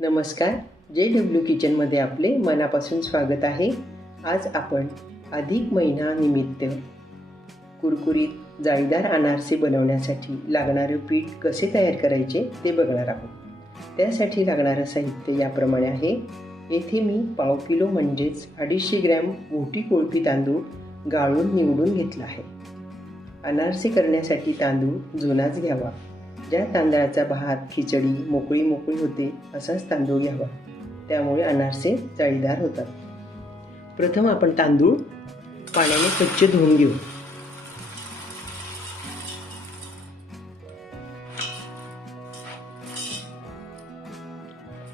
नमस्कार, JW किचनमध्ये आपले मनापासून स्वागत आहे। आज आपण अधिक महिना निमित्त कुरकुरीत जाळीदार अनारसे बनवण्यासाठी लागणारे पीठ कसे तयार करायचे ते बघणार आहोत। त्यासाठी लागणारे साहित्य याप्रमाणे आहे। येथे मी पाव किलो म्हणजेच 250 ग्रॅम घोटी कोळपी तांदूळ गाळून निवडून घेतला आहे। अनारसे करण्यासाठी तांदूळ जुनाच घ्यावा। ज्या तांदळाचा भात खिचडी मोकळी होते असाच तांदूळ घ्यावा, त्यामुळे अनारसे जाळीदार होतात। प्रथम आपण तांदूळ पाण्याने स्वच्छ धुवून घेऊ।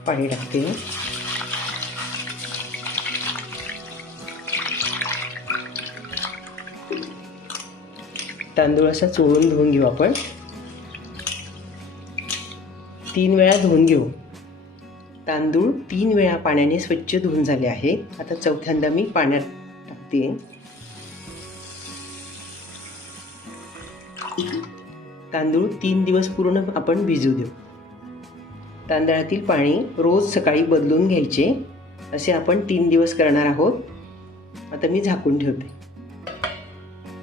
पाणी टाकते। तांदूळ असा चोळून धुवून घेऊ आपण। 3 वेळा धुवून घेऊ। तांदूळ 3 वेळा पाण्याने स्वच्छ धुवून झाले आहेत। आता चौथ्यांदा मी पाण्यात टाकते। तांदूळ 3 दिवस पूर्ण आपण भिजू देऊ। तांदळातील पाणी रोज सकाळी बदलून घ्यायचे। असे आपण 3 दिवस करणार आहोत। आता मी झाकून ठेवते।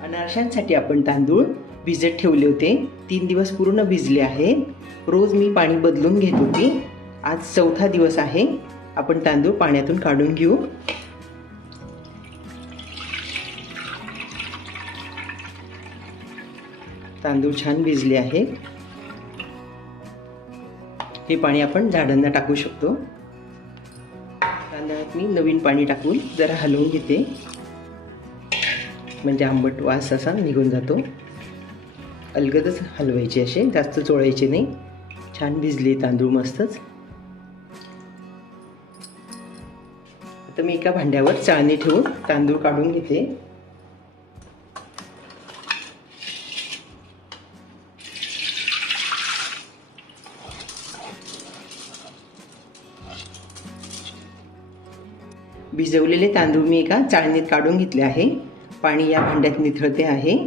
अनारशांसाठी आपण तांदूळ भिजत ठेवले होते। 3 दिवस पूर्ण भिजले आहेत। रोज मी पाणी बदलून घेत होती। आज 4था दिवस आहे। आपण तांदूळ पाण्यातून काढून घेऊ। तांदूळ छान भिजले आहेत। हे पाणी आपण झाडांना टाकू शकतो। तांदळात मी नवीन पाणी टाकून जरा हलवून घेते, म्हणजे आंबट वास असा निघून जातो। अलगदच हलवायचे, असे जास्त चोळायचे नाही। छान भिजले तांदूळ मस्तच। आता मी एका भांड्यावर चाळणी ठेवून तांदूळ काढून घेते। भिजवलेले तांदूळ मी एका चाळणीत काढून घेतले आहे। पाणी या भांड्यात निथळते आहे।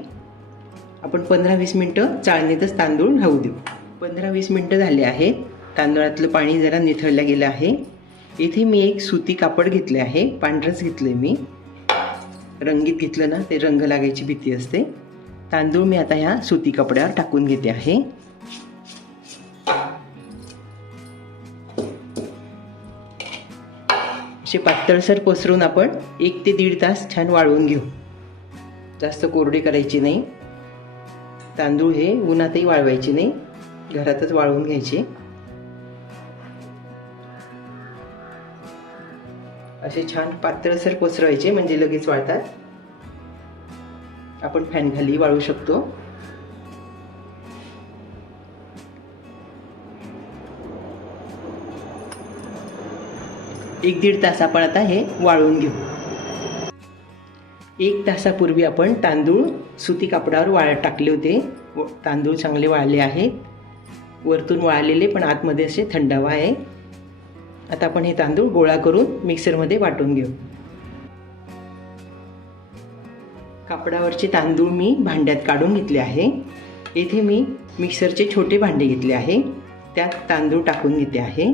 आपण 15-20 मिनिटं चाळणीतच तांदूळ राहू देऊ। 15-20 मिनिटं झाले आहेत। तांदळातलं पाणी जरा निथळलं गेलं आहे। इथे मी एक सुती कापड घेतले आहे। पांढरच घेतले मी। रंगीत घेतलं ना ते रंग लागायची भीती असते। तांदूळ मी आता ह्या सुती कपड्यावर टाकून घेते आहे। असे पातळसर पसरून आपण 1 ते 1.5 तास छान वाळवून घेऊ। जास्त कोरडे करायचे नाही। तांदूळ हे उन्हातही वाळवायचे नाही, घरातच वाळवून घ्यायचे। असे छान पातळसर पसरवायचे, म्हणजे लगेच वाळतात। आपण फॅन खाली वाळू शकतो। एक 1.5 तास आपण आता हे वाळवून घेऊ। 1 तासापूर्वी आपण तांदूळ सुती कापडावर वाळत टाकले होते। तांदूळ चांगले वाळले आहेत। वरतून वाळलेले पण आतमध्ये असे थंडावा आहे। आता आपण हे तांदूळ गोळा करून मिक्सरमध्ये वाटून घेऊ। कापडावरचे तांदूळ मी भांड्यात काढून घेतले आहे। येथे मी मिक्सरचे छोटे भांडे घेतले आहे, त्यात तांदूळ टाकून घेते आहे।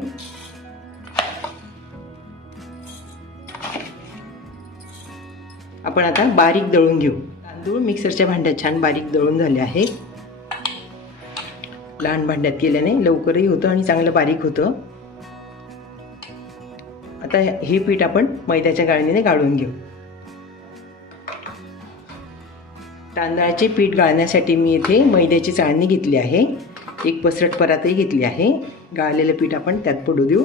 आपण आता बारीक दळून घेऊ। तांदूळ मिक्सरच्या भांड्यात छान बारीक दळून झाले आहे। लहान भांड्यात केल्याने लवकरही होतं आणि चांगलं बारीक होतं। आता हे पीठ आपण मैद्याच्या गाळणीने गाळून घेऊ। तांदळाचे पीठ गाळण्यासाठी मी इथे मैद्याची चाळणी घेतली आहे। एक पसरट परातही घेतली आहे। गाळलेलं पीठ आपण त्यात पडू देऊ।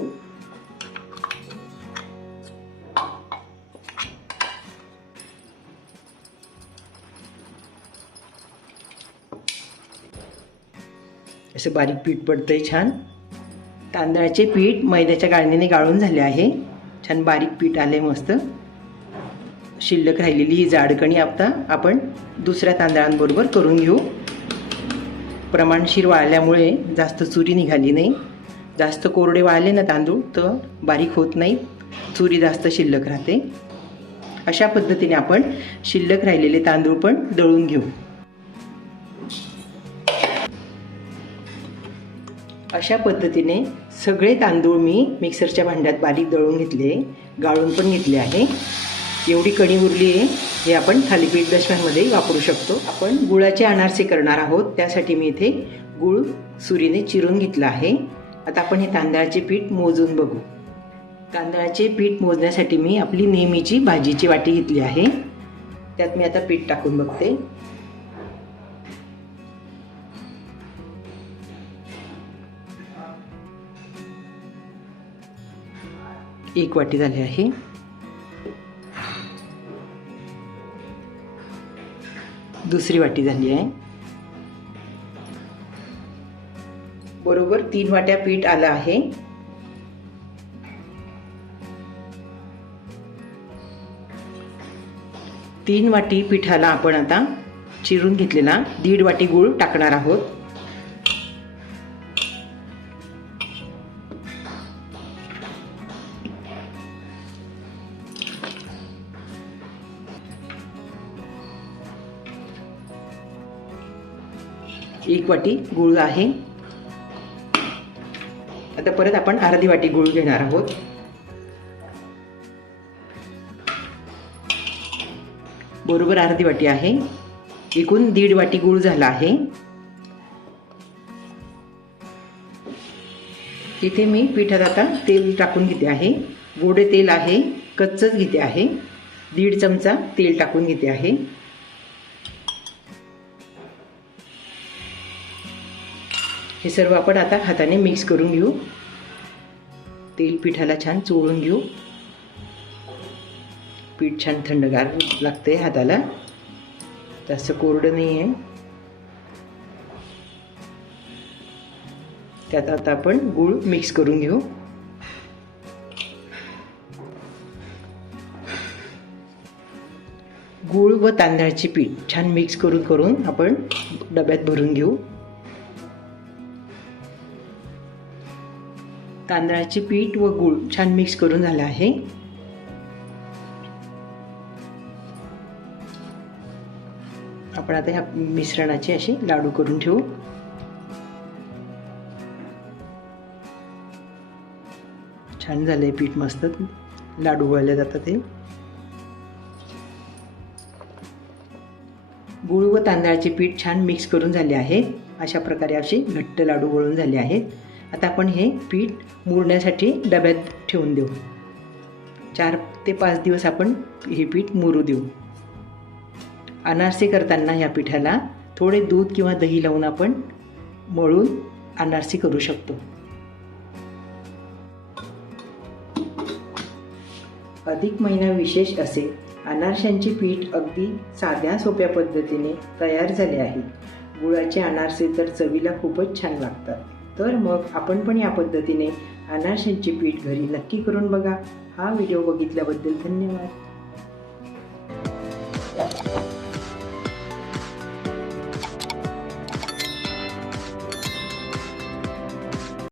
असं बारीक पीठ पडतंय छान। तांदळाचे पीठ मैद्याच्या गाळणीने गाळून झाले आहे। छान बारीक पीठ आले मस्त। शिल्लक राहिलेली ही जाडकणी आता आपण दुसऱ्या तांदळांबरोबर करून घेऊ। प्रमाणशीर वाळल्यामुळे जास्त चुरी निघाली नाही। जास्त कोरडे वाळले ना तांदूळ तर बारीक होत नाही, चुरी जास्त शिल्लक राहते। अशा पद्धतीने आपण शिल्लक राहिलेले तांदूळ पण दळून घेऊ। अशा पद्धतीने सगळे तांदूळ मी मिक्सरच्या भांड्यात बारीक दळून घेतले, गाळून पण घेतले आहे. एवढी कणी उरली आहे. हे आपण थालीपीठ दशम्यांमध्ये वापरू शकतो. आपण गुळाचे अनारसे करणार आहोत, त्यासाठी मी इथे गूळ सुरीने चिरून घेतला आहे. आता आपण हे तांदळाचे पीठ मोजून बघू. तांदळाचे पीठ मोजण्यासाठी मी आपली नेहमीची भाजीची वाटी घेतली आहे. त्यात मी आता पीठ टाकून बघते. एक वाटी झाली आहे. दुसरी वाटी झाली आहे. बरोबर 3 वाट्या पीठ आलं आहे. तीन वाटी पिठाला आपण आता चिरून घेतलेला 1.5 वाटी गूळ टाकणार आहोत. एक वाटी गूळ आहे. आता परत आपण अर्धी वाटी गूळ घेणार आहोत. बरोबर अर्धी वाटी आहे. एकूण 1.5 वाटी गूळ झाला आहे. इथे मी पिठात आता तेल टाकून घेते आहे. गोडे तेल आहे, कच्चंच घेते आहे. 1.5 चमचा तेल टाकून घेते आहे. हे सर्व आपण आता हाताने मिक्स करून घेऊ. तेल पिठाला छान चोळून घेऊ. पीठ छान थंडगार लागते हाताला, जास्त कोरडं नाही आहे. त्यात आता आपण गूळ मिक्स करून घेऊ. गूळ व तांदळाचे पीठ छान मिक्स करून आपण डब्यात भरून घेऊ. तांदळाचे पीठ व गूळ छान मिक्स करून झालं आहे. आपण आता ह्या मिश्रणाचे असे लाडू करून ठेवू. छान झालंय पीठ, मस्त लाडू वळले जातात. ते गूळ व तांदळाचे पीठ छान मिक्स करून झाले आहेत. अशा प्रकारे असे घट्ट लाडू वळून झाले आहेत. आता आपण हे पीठ मुरण्यासाठी डब्यात ठेवून देऊ. 4 ते 5 दिवस आपण हे पीठ मुरू देऊ. अनारसे करताना या पिठाला थोडे दूध किंवा दही लावून आपण मळून अनारसे करू शकतो. अधिक महिना विशेष असे अनारशांचे पीठ अगदी साध्या सोप्या पद्धतीने तयार झाले आहे. गुळाचे अनारसे तर चवीला खूपच छान लागतात. तर मग आपण पण या पद्धतीने अनारशांचे पीठ घरी नक्की करून बघा. हा व्हिडिओ बघितल्याबद्दल धन्यवाद.